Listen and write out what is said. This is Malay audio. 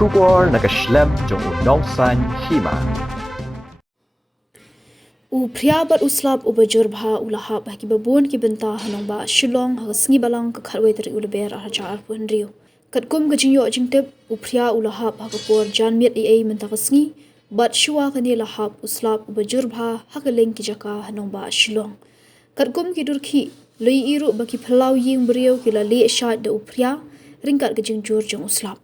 Shubor nakaslem jong unongsan Hima. Phria bat uslap ubajurba ulahap ki babun ki benta hanongba Shillong ha sngi balang ka khalwe tari ulber archa Ïingbriew. Katkum ka jingyo jingtep Phria ulahap ha kapor janmiet ai menta ka sngi bat shua kani lahap uslap ubajurba ha ka leng ki jaka hanongba Shillong. Katkum ki durki Lieh baki Phyllaw Ïingbriew ki la Lieh Shait da Phria Ryngkat ka jingjur jong uslap.